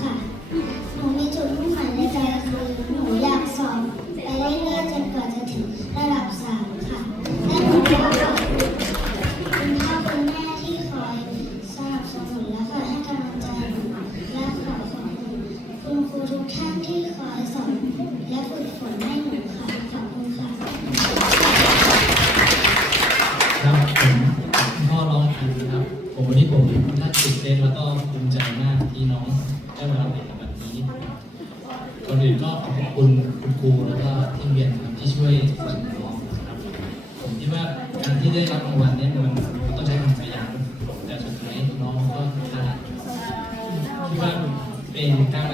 ค่ะหนูมีจุดมุ่งหมายในใจคือหนูอยากสอบไปเรื่อยๆจนกว่าจะถึงระดับ3ค่ะและหนูขอขอบคุณพ่อคุณแม่ที่คอยสนับสนุนและคอยให้กำลังใจหนูและขอขอบคุณคุณครูทุกท่านที่คอยสอนและฝึกฝนให้หนูค่ะขอบคุณค่ะครับผมพ่อร้องครูครับวันนี้ผมน่าตื่นเต้นแล้วก็ภูมิใจมากที่น้องได้มารับในวันนี้ก่อนอื่นก็ขอบคุณคุณครูแล้วก็ทีมเรียนครับที่ช่วยสอนน้องนะครับผมคิดว่าการที่ได้รับรางวัลนี้มันต้องใช้ความพยายามแต่สุดท้ายน้องก็ผ่านคิดว่าเป็นการ